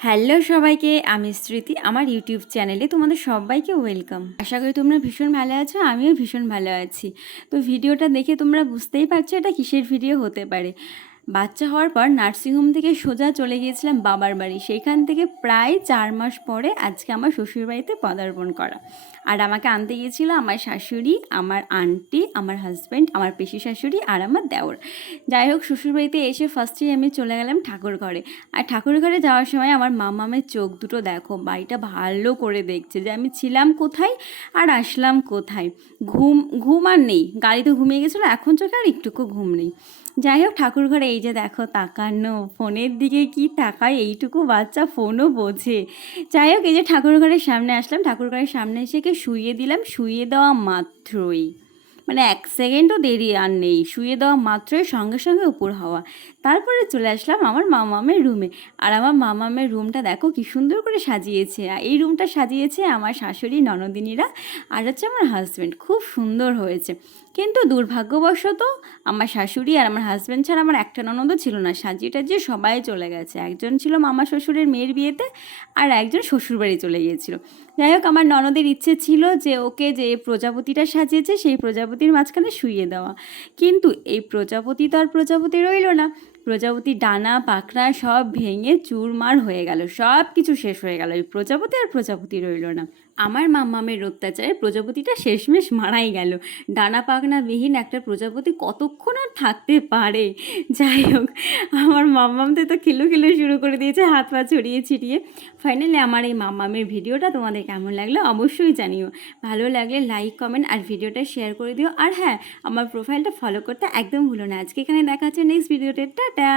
Hello সবাইকে, আমি স্মৃতি। আমার ইউটিউব চ্যানেলে তোমাদের সবাইকে ওয়েলকাম। আশা করি তোমরা ভীষণ ভালো আছো, আমিও ভীষণ ভালো আছি। তো ভিডিওটা দেখে তোমরা বুঝতেই পারছো এটা কিসের ভিডিও হতে পারে। বাচ্চা হওয়ার পর নার্সিংহোম থেকে সোজা চলে গিয়েছিলাম বাবার বাড়ি। সেখান থেকে প্রায় 4 মাস পরে আজকে আমার শ্বশুরবাড়িতে পদার্পণ করা। আর আমাকে আনতে গিয়েছিল আমার শাশুড়ি, আমার আন্টি, আমার হাজব্যান্ড, আমার পিসি শাশুড়ি আর আমার দেওর। যাই হোক, শ্বশুরবাড়িতে এসে ফার্স্টেই আমি চলে গেলাম ঠাকুর ঘরে। আর ঠাকুর ঘরে যাওয়ার সময় আমার মামামের চোখ দুটো দেখো, বাড়িটা ভালো করে দেখছে যে আমি ছিলাম কোথায় আর আসলাম কোথায়। ঘুম ঘুম আর নেই, গাড়িতে ঘুমিয়ে গেছিলো, এখন চোখে আর একটুকু ঘুম নেই। যাই হোক, ঠাকুর ঘরে এই যে দেখো তাকানো, ফোনের দিকে কি তাকায় এইটুকু বাচ্চা, ফোনও বোঝে। যাই হোক, এই যে ঠাকুর ঘরের সামনে আসলাম, ঠাকুর ঘরের সামনে এসে শুইয়ে দিলাম। শুইয়ে দেওয়া মাত্রই, মানে 1 সেকেন্ডও দেরি আর নেই, শুয়ে দেওয়া মাত্রই সঙ্গে সঙ্গে উপর হওয়া। তারপরে চলে আসলাম আমার মামামের রুমে। আর আমার মামামের রুমটা দেখো কি সুন্দর করে সাজিয়েছে। আর এই রুমটা সাজিয়েছে আমার শাশুড়ি, ননদিনীরা আর হচ্ছে আমার হাজব্যান্ড। খুব সুন্দর হয়েছে। কিন্তু দুর্ভাগ্যবশত আমার শাশুড়ি আর আমার হাজব্যান্ড ছাড়া আমার একটা ননদও ছিল না। সাজিয়ে টাজিয়ে সবাই চলে গেছে। একজন ছিল মামা শ্বশুরের মেয়ের বিয়েতে, আর একজন শ্বশুরবাড়ি চলে গিয়েছিল। যাই হোক, আমার ননদের ইচ্ছে ছিল যে ওকে যে প্রজাপতিটা সাজিয়েছে সেই প্রজাপতির মাঝখানে শুইয়ে দেওয়া। কিন্তু এই প্রজাপতি তো আর প্রজাপতি রইল না। প্রজাপতির ডানা পাখনা সব ভেঙে চুরমার হয়ে গেল, সব কিছু শেষ হয়ে গেল। এই প্রজাপতি আর প্রজাপতি রইল না। আমার মাম্মামের অত্যাচারে প্রজাপতিটা শেষমেশ মারাই গেল। ডানা পাখনা বিহীন একটা প্রজাপতি কতক্ষণ আর থাকতে পারে। যাই হোক, আমার মাম্মামতে তো খিলু খিলু শুরু করে দিয়েছে, হাত পা ছড়িয়ে ছিটিয়ে। ফাইনালি আমার এই মাম্মামের ভিডিওটা তোমাদের কেমন লাগলো অবশ্যই জানিও। ভালো লাগলে লাইক, কমেন্ট আর ভিডিওটা শেয়ার করে দিও। আর হ্যাঁ, আমার প্রোফাইলটা ফলো করতে একদম ভুলো না। আজকে এখানে দেখা হচ্ছে নেক্সট ভিডিওতে। টাটা।